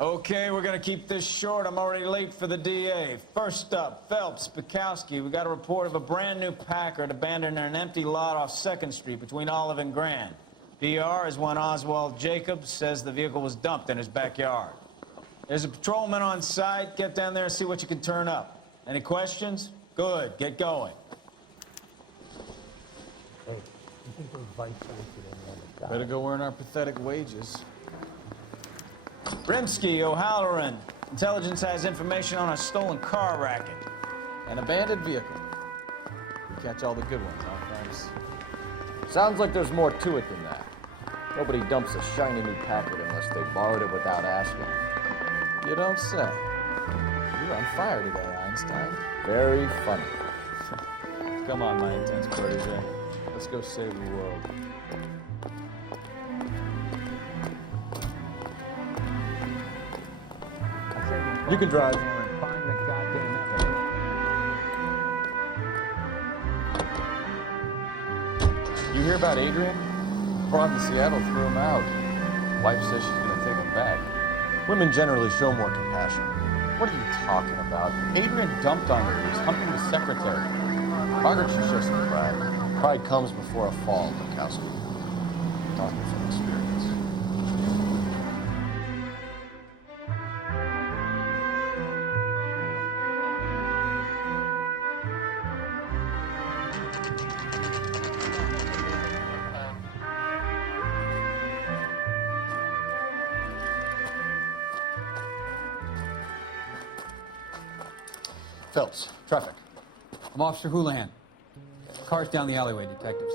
Okay, we're gonna keep this short. I'm already late for the DA. First up, Phelps, Bukowski. We got a report of a brand new Packard abandoned in an empty lot off 2nd Street between Olive and Grand. PR is one Oswald Jacobs says the vehicle was dumped in his backyard. There's a patrolman on site. Get down there and see what you can turn up. Any questions? Good, get going. Hey, you think those vice presidents Better go earn our pathetic wages. Rimsky, O'Halloran. Intelligence has information on a stolen car racket. An abandoned vehicle. We catch all the good ones, huh, friends? Sounds like there's more to it than that. Nobody dumps a shiny new Packard unless they borrowed it without asking. You don't say. You're on fire today, Einstein. Very funny. Come on, my intense protege. Let's go save the world. You can drive. You hear about Adrian? Brought to Seattle, threw him out. Wife says she's gonna take him back. Women generally show more compassion. What are you talking about? Adrian dumped on her. He was humping the secretary. Margaret should show some pride. Pride comes before a fall, Bukowski. Talking from experience. Phelps, traffic. I'm Officer Houlihan. Cars down the alleyway, detectives.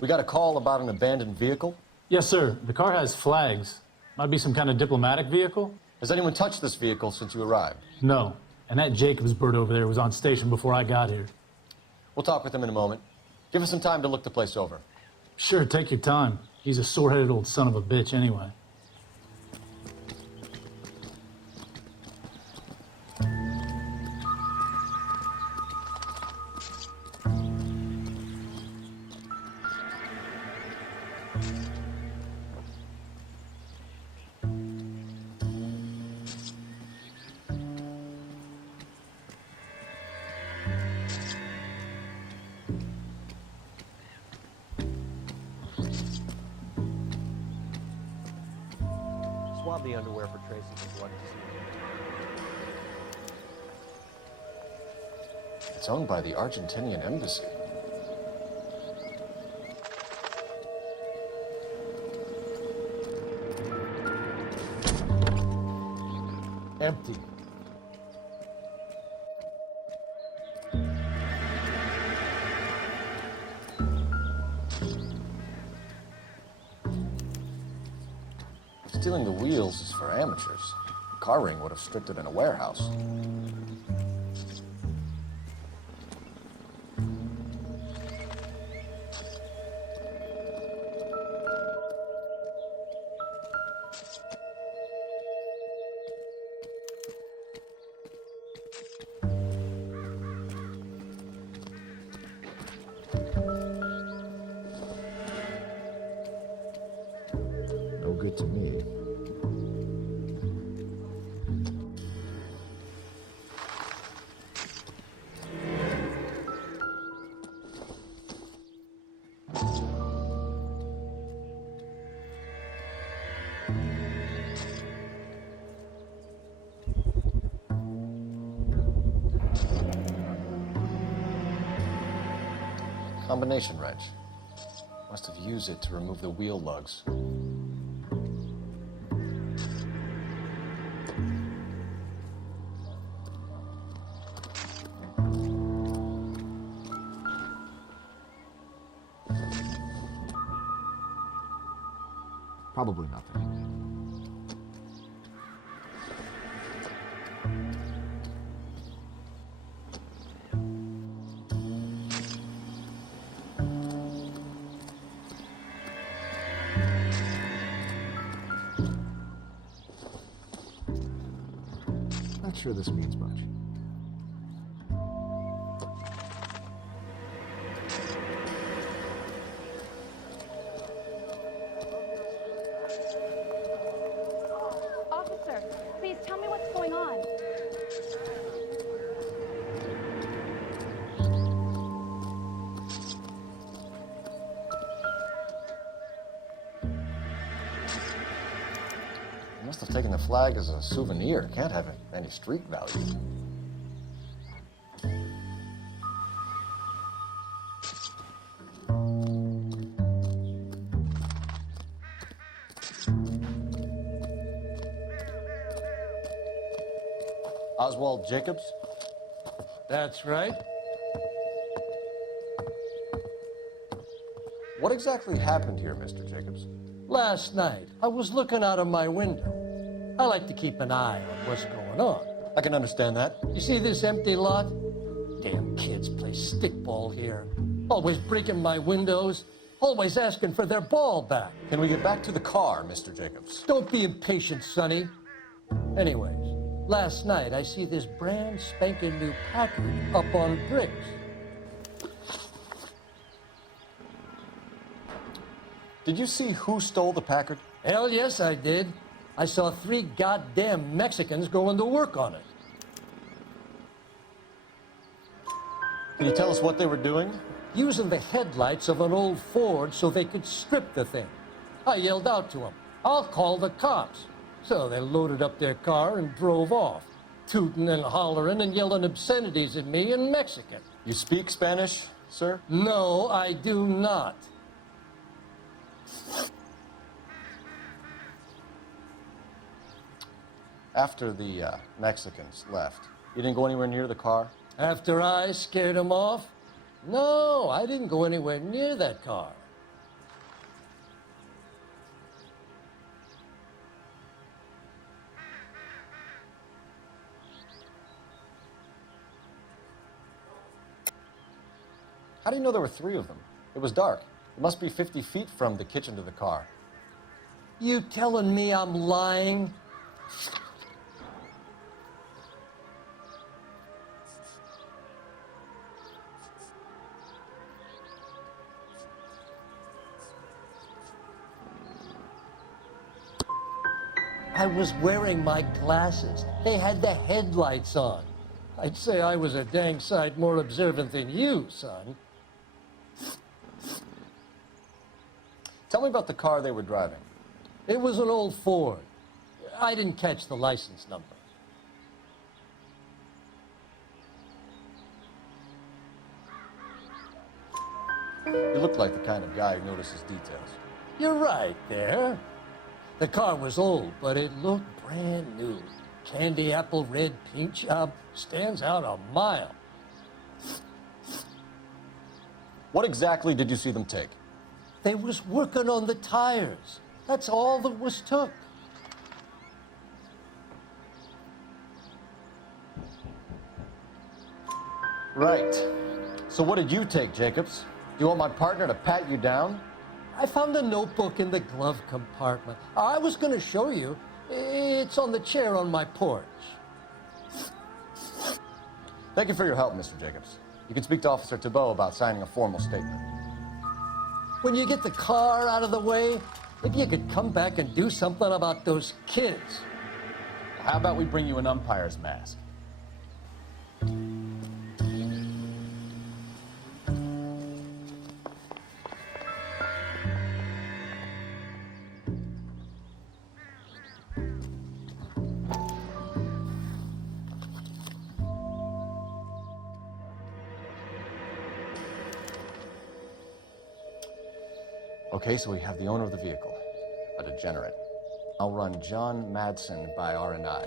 We got a call about an abandoned vehicle. Yes, sir. The car has flags. Might be some kind of diplomatic vehicle? Has anyone touched this vehicle since you arrived? No. And that Jacobs bird over there was on station before I got here. We'll talk with him in a moment. Give us some time to look the place over. Sure, take your time. He's a sore-headed old son of a bitch anyway. Swab the underwear for traces of blood. It's owned by the Argentinian embassy. Empty. Stealing the wheels is for amateurs. The car ring would have stripped it in a warehouse. No good to me. Combination wrench. Must have used it to remove the wheel lugs. Probably nothing. Not sure this means much. Must have taken the flag as a souvenir. Can't have any street value. Oswald Jacobs? That's right. What exactly happened here, Mr. Jacobs? Last night, I was looking out of my window. I like to keep an eye on what's going on. I can understand that. You see this empty lot? Damn kids play stickball here. Always breaking my windows. Always asking for their ball back. Can we get back to the car, Mr. Jacobs? Don't be impatient, Sonny. Anyways, last night I see this brand spanking new Packard up on bricks. Did you see who stole the Packard? Hell yes, I did. I saw 3 goddamn Mexicans going to work on it. Can you tell us what they were doing? Using the headlights of an old Ford so they could strip the thing. I yelled out to them, "I'll call the cops." So they loaded up their car and drove off, tooting and hollering and yelling obscenities at me in Mexican. You speak Spanish, sir? No, I do not. After the Mexicans left, you didn't go anywhere near the car? After I scared them off? No, I didn't go anywhere near that car. How do you know there were 3 of them? It was dark. It must be 50 feet from the kitchen to the car. You telling me I'm lying? I was wearing my glasses. They had the headlights on. I'd say I was a dang sight more observant than you, son. Tell me about the car they were driving. It was an old Ford. I didn't catch the license number. You look like the kind of guy who notices details. You're right there. The car was old, but it looked brand new. Candy apple red paint job stands out a mile. What exactly did you see them take? They was working on the tires. That's all that was took. Right. So what did you take, Jacobs? Do you want my partner to pat you down? I found a notebook in the glove compartment. I was going to show you. It's on the chair on my porch. Thank you for your help, Mr. Jacobs. You can speak to Officer Thibault about signing a formal statement. When you get the car out of the way, if you could come back and do something about those kids. How about we bring you an umpire's mask? Okay, so we have the owner of the vehicle, a degenerate. I'll run John Madsen by R&I.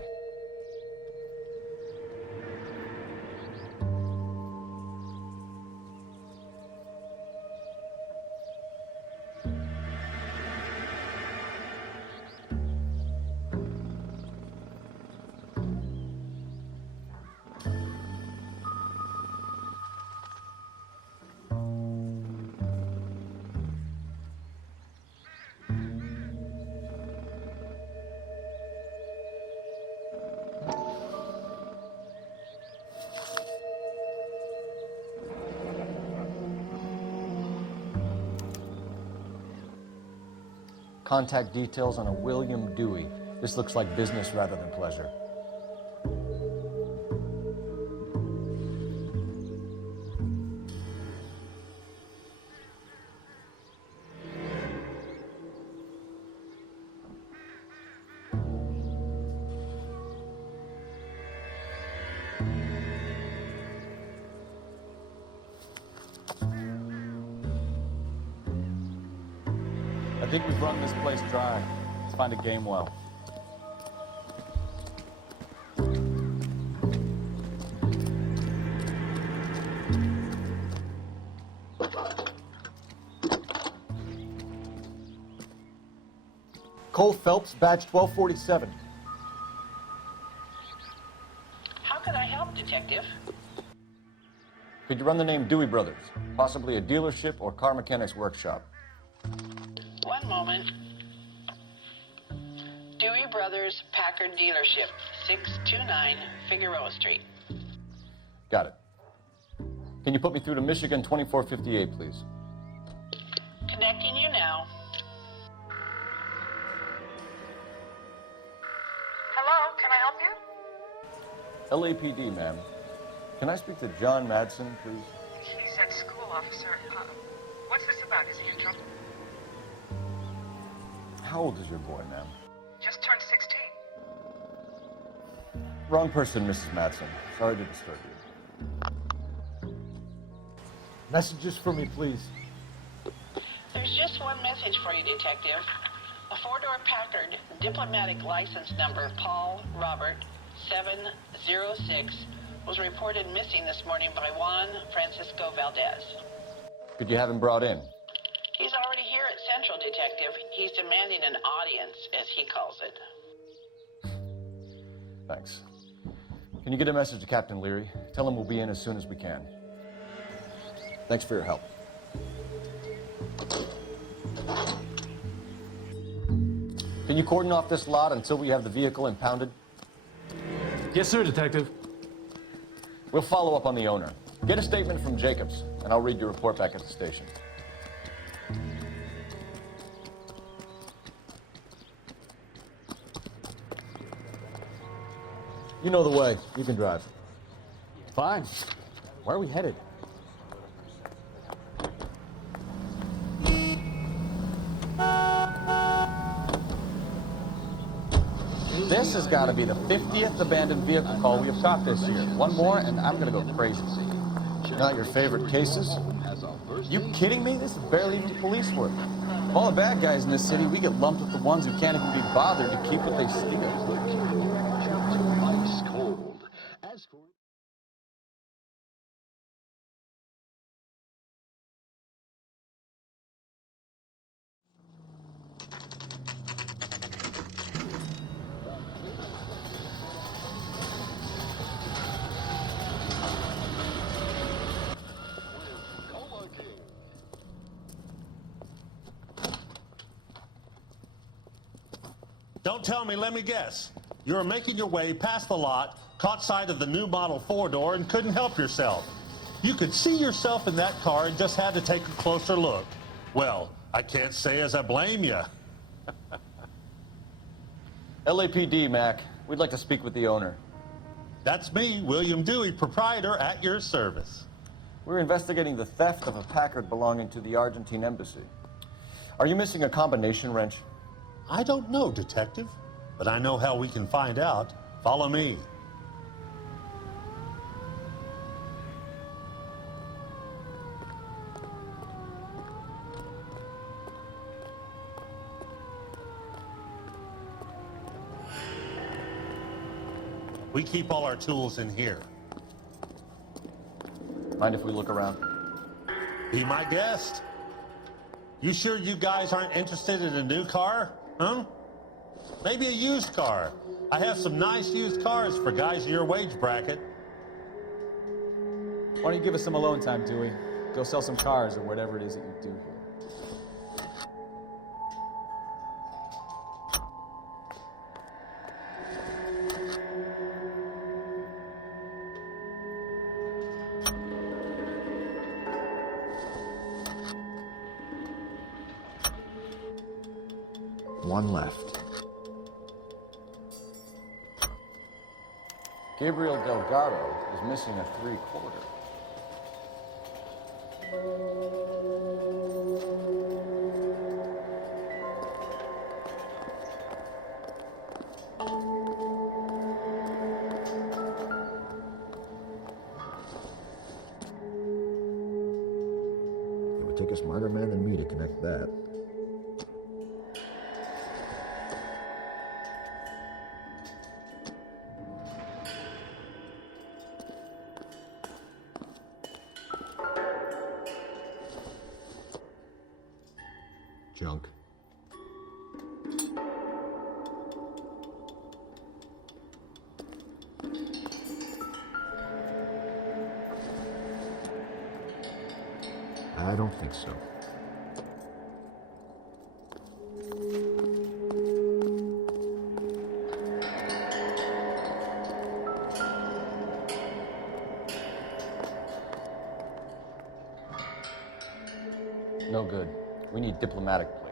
Contact details on a William Dewey. This looks like business rather than pleasure. think we've run this place dry. Let's find a game well. Coul Felps, badge 1247. How can I help, Detective? Could you run the name Dewey Brothers? Possibly a dealership or car mechanics workshop. One moment. Dewey Brothers Packard Dealership, 629 Figueroa Street. Got it. Can you put me through to Michigan 2458, please? Connecting you now. Hello, can I help you? LAPD, ma'am. Can I speak to John Madsen, please? He's at school, officer. What's this about? Is he in trouble? How old is your boy, ma'am? Just turned 16. Wrong person, Mrs. Madsen. Sorry to disturb you. Messages for me, please. There's just one message for you, Detective. A four-door Packard diplomatic license number Paul Robert 706 was reported missing this morning by Juan Francisco Valdez. Could you have him brought in? He's already here at Central, Detective. He's demanding an audience, as he calls it. Thanks. Can you get a message to Captain Leary? Tell him we'll be in as soon as we can. Thanks for your help. Can you cordon off this lot until we have the vehicle impounded? Yes, sir, Detective. We'll follow up on the owner. Get a statement from Jacobs, and I'll read your report back at the station. You know the way. You can drive. Fine. Where are we headed? This has got to be the 50th abandoned vehicle call we have caught this year. One more, and I'm going to go crazy. Not your favorite cases? You kidding me? This is barely even police work. Of all the bad guys in this city, we get lumped with the ones who can't even be bothered to keep what they steal. Don't tell me, let me guess. You were making your way past the lot, caught sight of the new model four-door, and couldn't help yourself. You could see yourself in that car and just had to take a closer look. Well, I can't say as I blame you. LAPD, Mac. We'd like to speak with the owner. That's me, William Dewey, proprietor, at your service. We're investigating the theft of a Packard belonging to the Argentine embassy. Are you missing a combination wrench? I don't know, Detective, but I know how we can find out. Follow me. We keep all our tools in here. Mind if we look around? Be my guest. You sure you guys aren't interested in a new car? Huh? Maybe a used car. I have some nice used cars for guys in your wage bracket. Why don't you give us some alone time, Dewey? Go sell some cars or whatever it is that you do here. One left. Gabriel Delgado is missing a 3/4. It would take a smarter man than me to connect that. Junk. I don't think so. No good. We need diplomatic plates.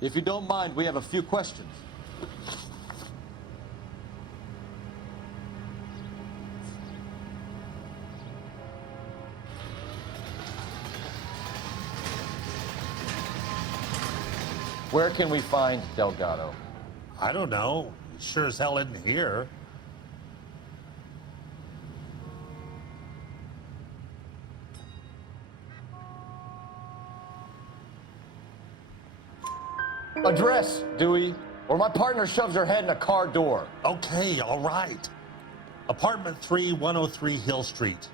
If you don't mind, we have a few questions. Where can we find Delgado? I don't know. He sure as hell isn't here. Address, Dewey, or my partner shoves her head in a car door. Okay, all right. Apartment 3, 103 Hill Street.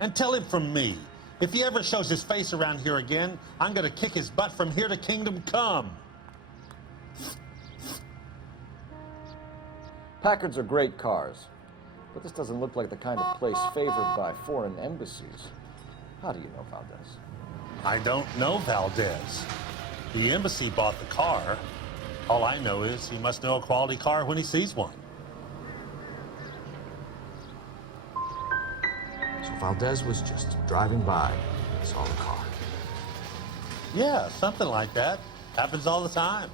And tell him from me, if he ever shows his face around here again, I'm gonna kick his butt from here to Kingdom Come. Packards are great cars, but this doesn't look like the kind of place favored by foreign embassies. How do you know Valdez? I don't know Valdez. The embassy bought the car. All I know is he must know a quality car when he sees one. So Valdez was just driving by and saw the car. Yeah, something like that. Happens all the time.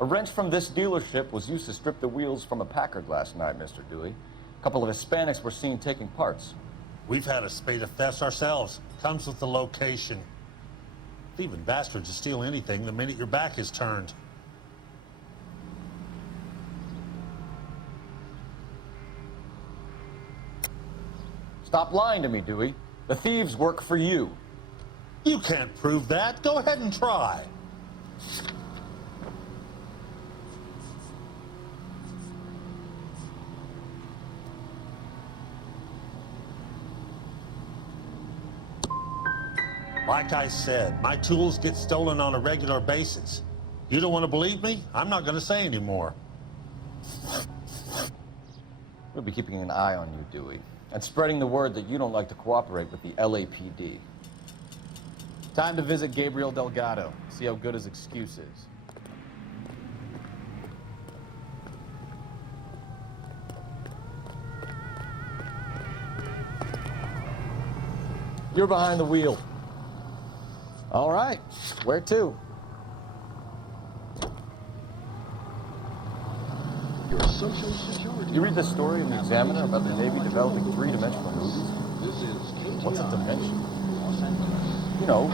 A wrench from this dealership was used to strip the wheels from a Packard last night, Mr. Dewey. A couple of Hispanics were seen taking parts. We've had a spate of thefts ourselves. Comes with the location. Thieving bastards will steal anything the minute your back is turned. Stop lying to me, Dewey. The thieves work for you. You can't prove that. Go ahead and try. Like I said, my tools get stolen on a regular basis. You don't want to believe me? I'm not going to say anymore. We'll be keeping an eye on you, Dewey, and spreading the word that you don't like to cooperate with the LAPD. Time to visit Gabriel Delgado, see how good his excuse is. You're behind the wheel. All right, where to? Your social security. You read the story in the Examiner about the Navy developing three-dimensional movies? What's a dimension? You know,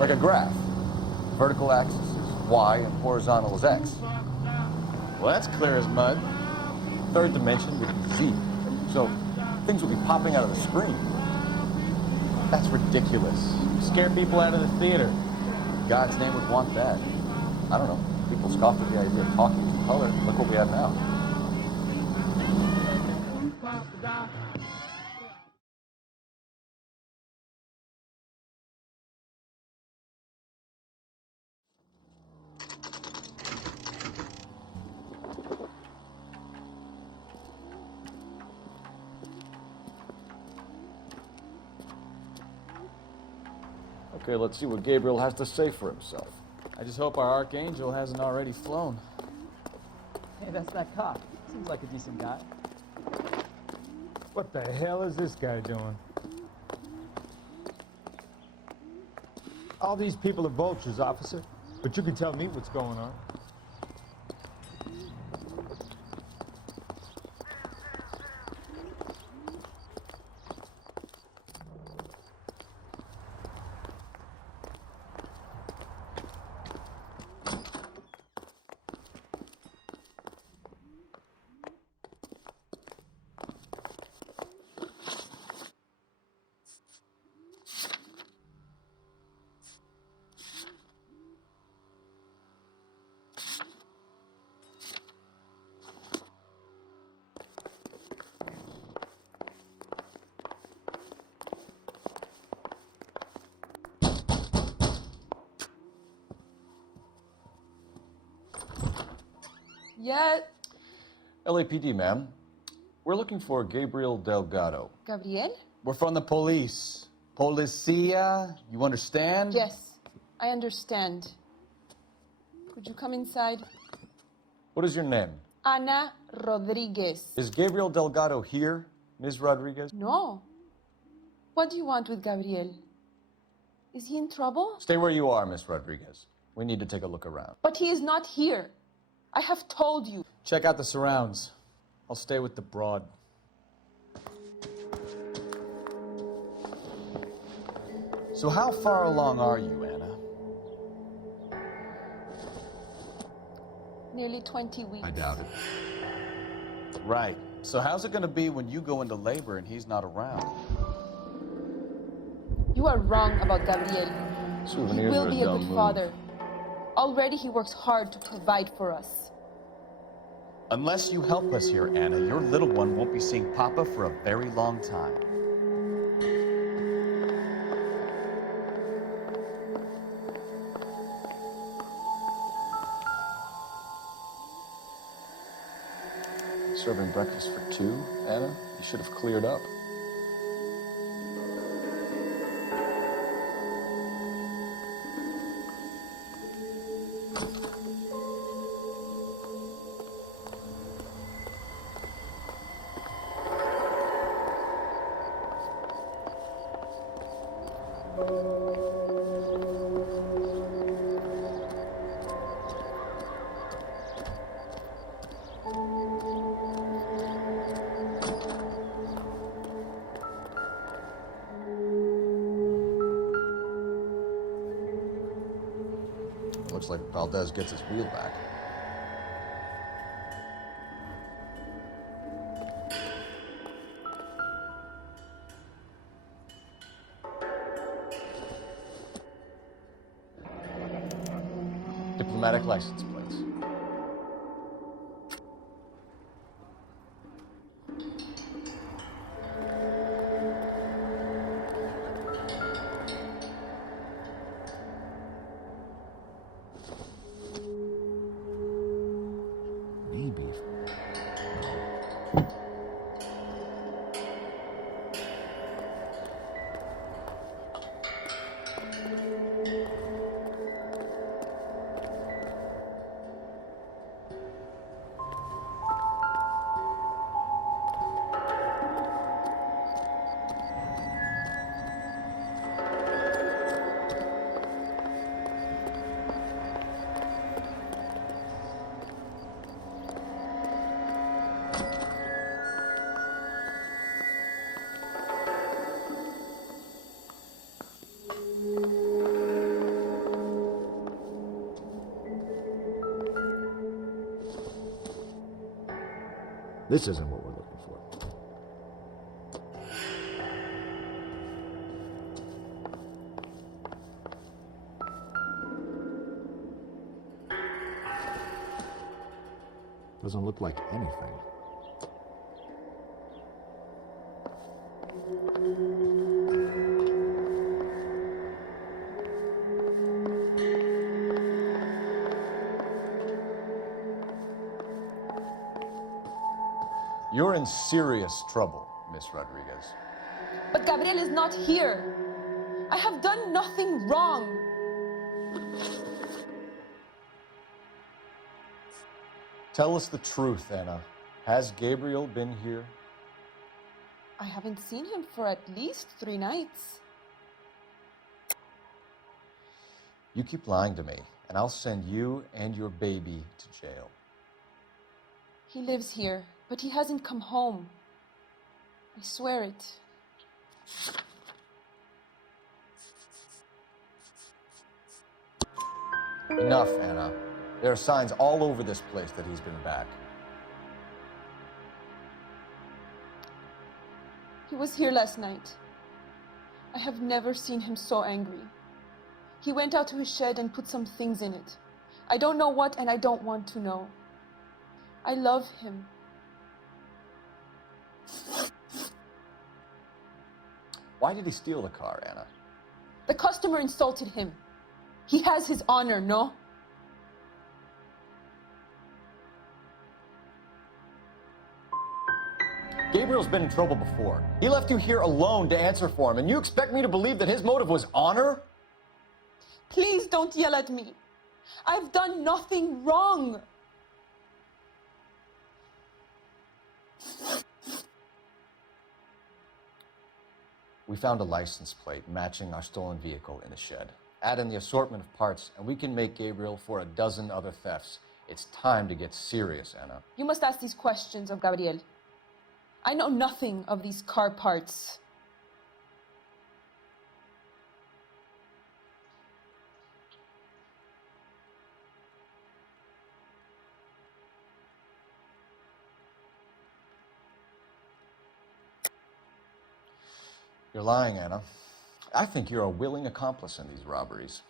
like a graph. Vertical axis is Y and horizontal is X. Well, that's clear as mud. Third dimension would be Z. So things would be popping out of the screen. That's ridiculous. Scare people out of the theater. God's name would want that. I don't know. People scoffed at the idea of talking in color. Look what we have now. Okay, let's see what Gabriel has to say for himself. I just hope our archangel hasn't already flown. Hey, that's that cop. Seems like a decent guy. What the hell is this guy doing? All these people are vultures, officer, but you can tell me what's going on. Yeah. LAPD, ma'am. We're looking for Gabriel Delgado. Gabriel? We're from the police. Policia, you understand? Yes, I understand. Could you come inside? What is your name? Ana Rodriguez. Is Gabriel Delgado here, Ms. Rodriguez? No. What do you want with Gabriel? Is he in trouble? Stay where you are, Ms. Rodriguez. We need to take a look around. But he is not here. I have told you. Check out the surrounds. I'll stay with the broad. So how far along are you, Anna? Nearly 20 weeks. I doubt it. Right. So how's it gonna be when you go into labor and he's not around? You are wrong about Gabriel. He Souvenirs will are be a dumb good move. father. Already he works hard to provide for us. Unless you help us here, Anna, your little one won't be seeing Papa for a very long time. Serving breakfast for two, Anna? You should have cleared up. Looks like Valdez gets his wheel back. Diplomatic license plates. Maybe. This isn't what we're looking for. Doesn't look like anything. You're in serious trouble, Miss Rodriguez. But Gabriel is not here. I have done nothing wrong. Tell us the truth, Anna. Has Gabriel been here? I haven't seen him for at least 3 nights. You keep lying to me, and I'll send you and your baby to jail. He lives here, but he hasn't come home. I swear it. Enough, Anna. There are signs all over this place that he's been back. He was here last night. I have never seen him so angry. He went out to his shed and put some things in it. I don't know what, and I don't want to know. I love him. Why did he steal the car, Anna? The customer insulted him. He has his honor, no? Gabriel's been in trouble before. He left you here alone to answer for him, and you expect me to believe that his motive was honor? Please don't yell at me. I've done nothing wrong. We found a license plate matching our stolen vehicle in a shed. Add in the assortment of parts, and we can make Gabriel for a dozen other thefts. It's time to get serious, Anna. You must ask these questions of Gabriel. I know nothing of these car parts. You're lying, Anna. I think you're a willing accomplice in these robberies.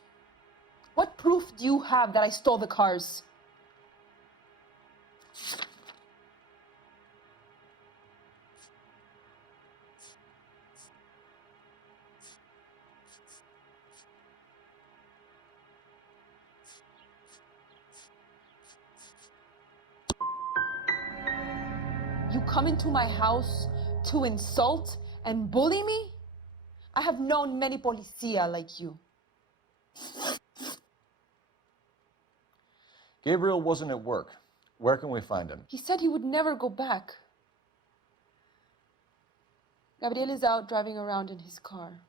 What proof do you have that I stole the cars? You come into my house to insult and bully me? I have known many policia like you. Gabriel wasn't at work. Where can we find him? He said he would never go back. Gabriel is out driving around in his car.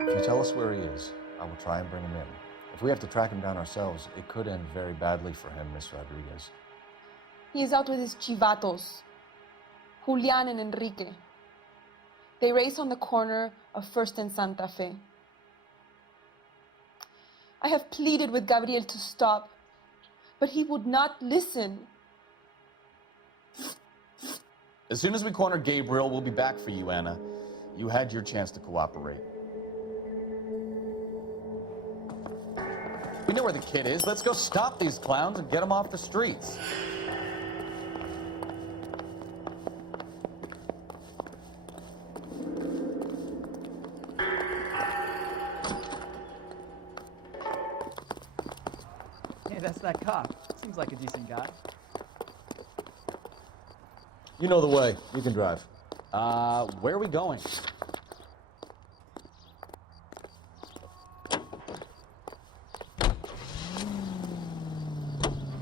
If you tell us where he is, I will try and bring him in. If we have to track him down ourselves, it could end very badly for him, Miss Rodriguez. He is out with his chivatos, Julian and Enrique. They race on the corner of First and Santa Fe. I have pleaded with Gabriel to stop, but he would not listen. As soon as we corner Gabriel, we'll be back for you, Anna. You had your chance to cooperate. We know where the kid is. Let's go stop these clowns and get them off the streets. Hey, that's that cop. Seems like a decent guy. You know the way. You can drive. Where are we going?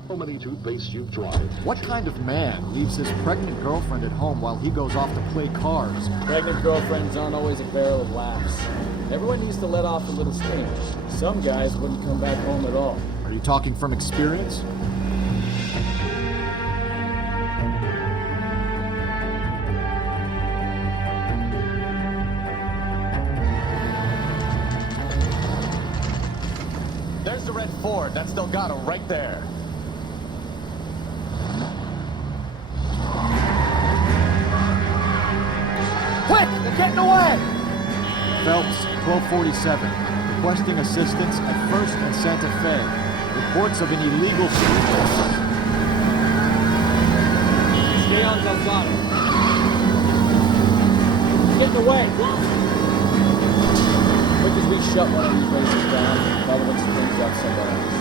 How many toothpastes you've tried? What kind of man leaves his pregnant girlfriend at home while he goes off to play cars? Pregnant girlfriends aren't always a barrel of laughs. Everyone needs to let off a little steam. Some guys wouldn't come back home at all. Are you talking from experience? There's the red Ford. That's Delgado right there. Quick! They're getting away! Phelps, 1247. Requesting assistance at First and Santa Fe. Reports of an illegal Stay on Delgado. Getting away. Quick as we shut one of these races down, another one springs up somewhere else.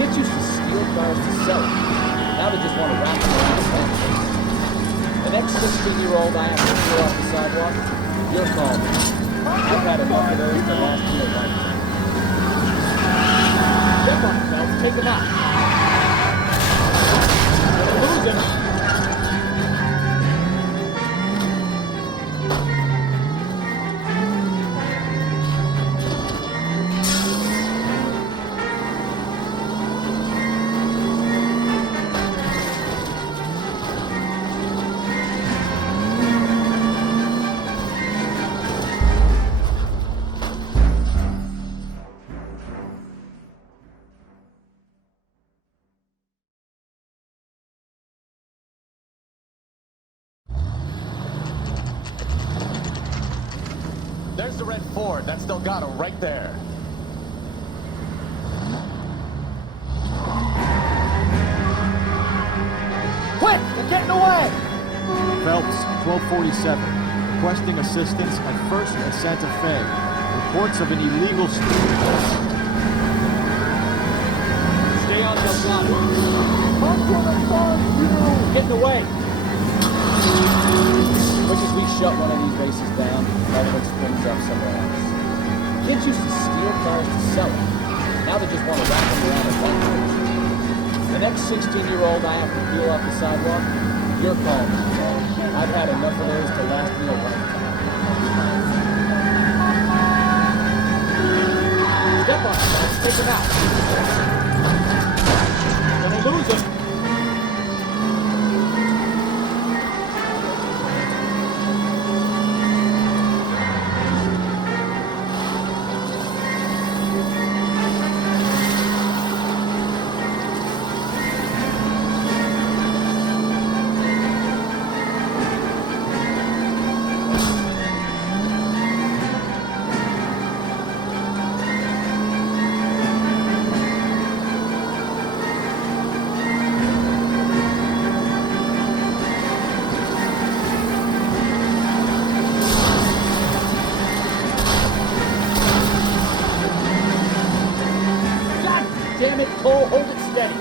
Kids used to steal cars to sell them. Now they just want to wrap them around the fence. The next 16-year-old I have to throw off the sidewalk, you're calling me. I've had enough of those to last me a lifetime. Step on Phelps, take him out. Lose him. There's the red Ford. That's Delgado right there. Quick! They're getting away! Phelps, 1247. Requesting assistance at First and Santa Fe. Reports of an illegal Stay on Delgado. Get in the way! Quick as we shut one of these races down, another one springs up somewhere else. Kids used to steal cars to sell them. Now they just want to wrap them around a bumper. The next 16-year-old I have to peel off the sidewalk, your call, Mr. Ball. I've had enough of those to last me a lifetime. Step on it, let's take him out. Gonna lose him. Damn it, Cole, hold it steady.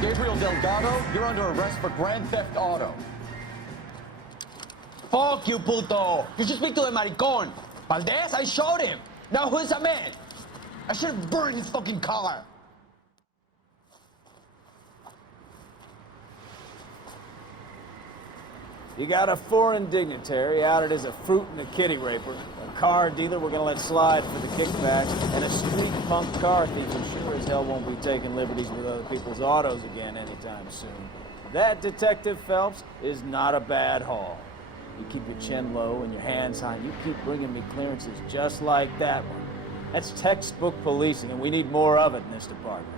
Gabriel Delgado, you're under arrest for Grand Theft Auto. Fuck you, puto! You should speak to the maricón. Valdez, I showed him. Now who's a man? I should have burned his fucking car. You got a foreign dignitary outed as a fruit and a kitty raper, a car dealer we're gonna let slide for the kickbacks, and a street punk car thief who sure as hell won't be taking liberties with other people's autos again anytime soon. That, Detective Phelps, is not a bad haul. You keep your chin low and your hands high. You keep bringing me clearances just like that one. That's textbook policing, and we need more of it in this department.